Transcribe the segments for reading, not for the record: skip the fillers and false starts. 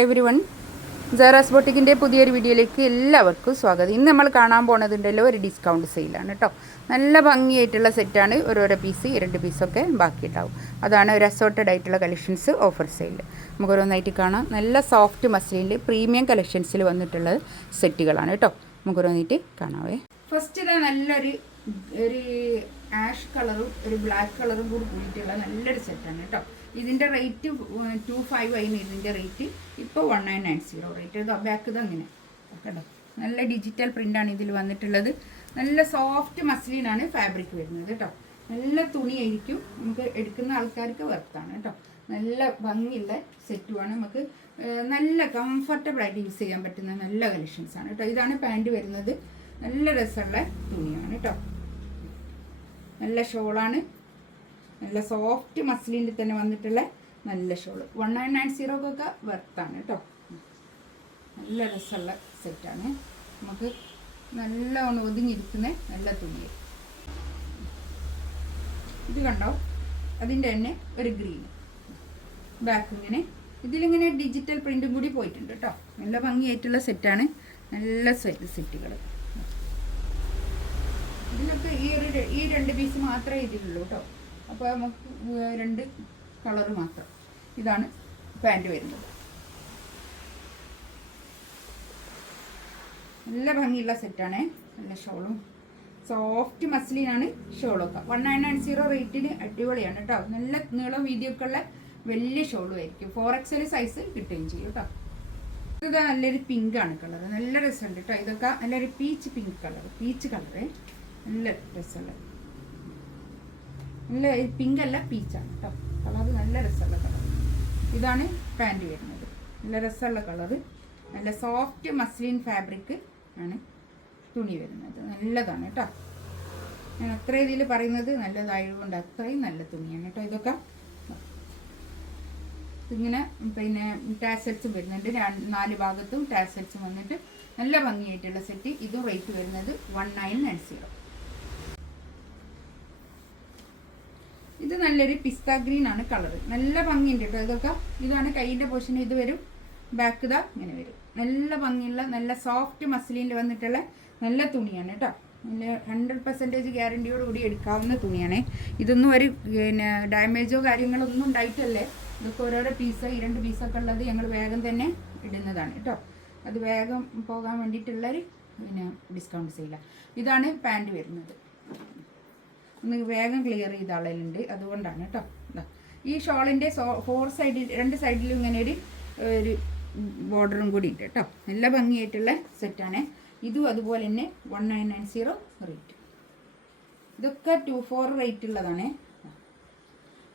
Everyone, Sara's ബൊട്ടിക്കിൻ്റെ പുതിയൊരു വീഡിയോയിലേക്ക് എല്ലാവർക്കും സ്വാഗതം. ഇന്ന് നമ്മൾ കാണാൻ പോണതുണ്ടല്ലോ ഒരു ഡിസ്കൗണ്ട് സെയിലാണ് കേട്ടോ. നല്ല ഭംഗിയായിട്ടുള്ള സെറ്റാണ്. ഓരോരോ പീസ് 2 പീസൊക്കെ ബാക്കിയിട്ടാവും. അതാണ് ഒരു അസോർട്ടഡ് ആയിട്ടുള്ള കളക്ഷൻസ് ഓഫർ സെയിൽ. നമുക്ക് ഓരോന്നായിട്ട് കാണാം. നല്ല സോഫ്റ്റ് മസ്ലിനിൽ പ്രീമിയം കളക്ഷൻസിൽ വന്നിട്ടുള്ള സെറ്റുകളാണ് കേട്ടോ. നമുക്ക് ഓരോന്നായിട്ട് കാണാവേ. ഫസ്റ്റ് ഇതാ നല്ലൊരു ആഷ് കളറും ഒരു ബ്ലാക്ക് കളറും കൂടി കൂടിയിട്ടുള്ള നല്ലൊരു സെറ്റാണ് കേട്ടോ. ഇതിൻ്റെ റേറ്റ് 25 ആയിരുന്നു. ഇതിൻ്റെ റേറ്റ് ഇപ്പോൾ 1990 റേറ്റ്. ഇത് ബാക്ക് ഇത് അങ്ങനെ കേട്ടോ. നല്ല ഡിജിറ്റൽ പ്രിൻ്റാണ് ഇതിൽ വന്നിട്ടുള്ളത്. നല്ല സോഫ്റ്റ് മസ്ലിനാണ് ഫാബ്രിക് വരുന്നത് കേട്ടോ. നല്ല തുണിയായിരിക്കും. നമുക്ക് എടുക്കുന്ന ആൾക്കാർക്ക് വർത്താണ് കേട്ടോ. നല്ല ഭംഗിയുള്ള സെറ്റുമാണ്. നമുക്ക് നല്ല കംഫർട്ടബിളായിട്ട് യൂസ് ചെയ്യാൻ പറ്റുന്ന നല്ല കളക്ഷൻസാണ് കേട്ടോ. ഇതാണ് പാൻറ്റ് വരുന്നത്. നല്ല രസമുള്ള തുണിയാണ് കേട്ടോ. നല്ല ഷോളാണ്. നല്ല സോഫ്റ്റ് മസ്ലിൻ്റെ തന്നെ വന്നിട്ടുള്ള നല്ല ഷോള് 1990 വർത്താണ് കേട്ടോ. നല്ല രസമുള്ള സെറ്റാണ്. നമുക്ക് നല്ലോണം ഒതുങ്ങിയിരിക്കുന്ന നല്ല തുണി. ഇത് കണ്ടോ, അതിൻ്റെ തന്നെ ഒരു ഗ്രീൻ ബാക്ക് ഇങ്ങനെ ഇതിലിങ്ങനെ ഡിജിറ്റൽ പ്രിൻറ്റും കൂടി പോയിട്ടുണ്ട് കേട്ടോ. നല്ല ഭംഗിയായിട്ടുള്ള സെറ്റാണ്. നല്ല സെറ്റുകൾ. ഇതിലൊക്കെ ഈ 2 പീസ് മാത്രമേ ഇതിലുള്ളൂ കേട്ടോ. അപ്പോൾ നമുക്ക് 2 കളറ് മാത്രം. ഇതാണ് പാൻറ്റ് വരുന്നത്. നല്ല ഭംഗിയുള്ള സെറ്റാണ്. നല്ല ഷോളും സോഫ്റ്റ് മസ്ലിനാണ് ഷോളൊക്കെ. 1990 റേറ്റിന് അടിപൊളിയാണ് കേട്ടോ. നല്ല നീളം വീതിയൊക്കെ ഉള്ള വലിയ ഷോളും ആയിരിക്കും. 4XL സൈസ് കിട്ടുകയും ചെയ്യും കേട്ടോ. ഇത് നല്ലൊരു പിങ്കാണ് കളർ. നല്ല രസമുണ്ട് കേട്ടോ. ഇതൊക്കെ നല്ലൊരു പിങ്ക് കളറ് നല്ല രസമുള്ള നല്ല പിങ്ക് അല്ല പീച്ചാണ് കേട്ടോ. കളർ നല്ല രസമുള്ള കളർ. ഇതാണ് പാൻറ്റ് വരുന്നത്. നല്ല രസമുള്ള കളറ്. നല്ല സോഫ്റ്റ് മസ്ലിൻ ഫാബ്രിക് ആണ് തുണി വരുന്നത്. നല്ലതാണ് കേട്ടോ. ഞാൻ അത്ര ഇതിൽ പറയുന്നത് നല്ലതായതുകൊണ്ട് അത്രയും നല്ല തുണിയാണ് കേട്ടോ. ഇതൊക്കെ ഇങ്ങനെ പിന്നെ ടാസൽസും വരുന്നുണ്ട്. 4 ഭാഗത്തും ടാസൽസും വന്നിട്ട് നല്ല ഭംഗിയായിട്ടുള്ള സെറ്റ്. ഇതും റേറ്റ് വരുന്നത് 1990. ഇത് നല്ലൊരു പിസ്ത ഗ്രീൻ ആണ് കളർ. നല്ല ഭംഗിയുണ്ട് കേട്ടോ. ഇതൊക്കെ ഇതാണ് കൈയിൻ്റെ പോർഷൻ. ഇത് വരും. ബാക്ക് ഇതാ ഇങ്ങനെ വരും. നല്ല ഭംഗിയുള്ള നല്ല സോഫ്റ്റ് മസ്ലിനിൽ വന്നിട്ടുള്ള നല്ല തുണിയാണ് കേട്ടോ. നല്ല 100% ഗ്യാരണ്ടിയോട് കൂടി എടുക്കാവുന്ന തുണിയാണ്. ഇതൊന്നും ഒരു പിന്നെ ഡാമേജോ കാര്യങ്ങളൊന്നും ഉണ്ടായിട്ടല്ലേ. ഇതൊക്കെ ഓരോരോ പീസ് 2 പീസൊക്കെ ഉള്ളത് ഞങ്ങൾ വേഗം തന്നെ ഇടുന്നതാണ് കേട്ടോ. അത് വേഗം പോകാൻ വേണ്ടിയിട്ടുള്ളൊരു പിന്നെ ഡിസ്കൗണ്ട് സെയിലാണ്. ഇതാണ് പാൻറ്റ് വരുന്നത്. ഒന്ന് വേഗം ക്ലിയർ ചെയ്ത ആളുണ്ട്, അതുകൊണ്ടാണ് കേട്ടോ. ഈ ഷോളിൻ്റെ 4 സൈഡിൽ 2 സൈഡിലും ഇങ്ങനെ ഒരു ബോർഡറും കൂടി ഉണ്ട് കേട്ടോ. നല്ല ഭംഗിയായിട്ടുള്ള സെറ്റാണ്. ഇതും അതുപോലെ തന്നെ 1990 റേറ്റ്. ഇതൊക്കെ 24 റേറ്റ് ഉള്ളതാണ്.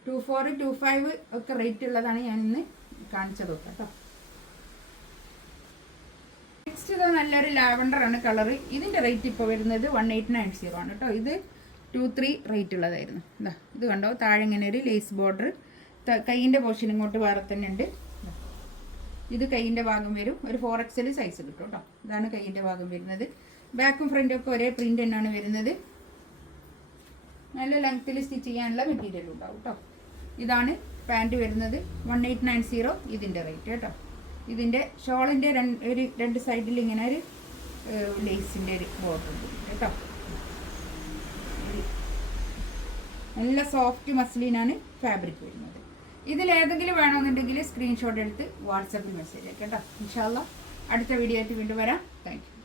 24, 25 ഒക്കെ റേറ്റ് ഉള്ളതാണ് ഞാൻ ഇന്ന് കാണിച്ചതൊക്കെ കേട്ടോ. നെക്സ്റ്റ് ഇതാ നല്ലൊരു ലാവണ്ടറാണ് കളറ്. ഇതിൻ്റെ റേറ്റ് ഇപ്പോൾ വരുന്നത് 1890 ആണ് കേട്ടോ. ഇത് 23 റേറ്റ് ഉള്ളതായിരുന്നു. ഇത് കണ്ടോ, താഴെ ഇങ്ങനെ ഒരു ലേസ് ബോർഡർ. കൈയിൻ്റെ പോർഷൻ ഇങ്ങോട്ട് വേറെ തന്നെ ഉണ്ട്. ഇത് കൈയിൻ്റെ ഭാഗം വരും. ഒരു 4XL സൈസ് കിട്ടും കേട്ടോ. ഇതാണ് കൈയിൻ്റെ ഭാഗം വരുന്നത്. ബാക്കും ഫ്രണ്ടും ഒക്കെ ഒരേ പ്രിൻ്റ് തന്നെയാണ് വരുന്നത്. നല്ല ലെങ്ത്തിൽ സ്റ്റിച്ച് ചെയ്യാനുള്ള മെറ്റീരിയൽ ഉണ്ടാവും കേട്ടോ. ഇതാണ് പാൻറ്റ് വരുന്നത് 1890 ഇതിൻ്റെ റേറ്റ് കേട്ടോ. ഇതിൻ്റെ ഷോളിൻ്റെ ഒരു 2 സൈഡിൽ ഇങ്ങനെ ഒരു ലേസിൻ്റെ ഒരു ബോർഡർ ഉണ്ട് കേട്ടോ. നല്ല സോഫ്റ്റ് മസ്ലിനാണ് ഫാബ്രിക് വരുന്നത്. ഇതിലേതെങ്കിലും വേണമെന്നുണ്ടെങ്കിൽ സ്ക്രീൻഷോട്ട് എടുത്ത് വാട്സാപ്പിൽ മെസ്സേജ് അയക്കാം കേട്ടോ. ഇൻഷാ അല്ലാഹ് അടുത്ത വീഡിയോ ആയിട്ട് വീണ്ടും വരാം. Thank you.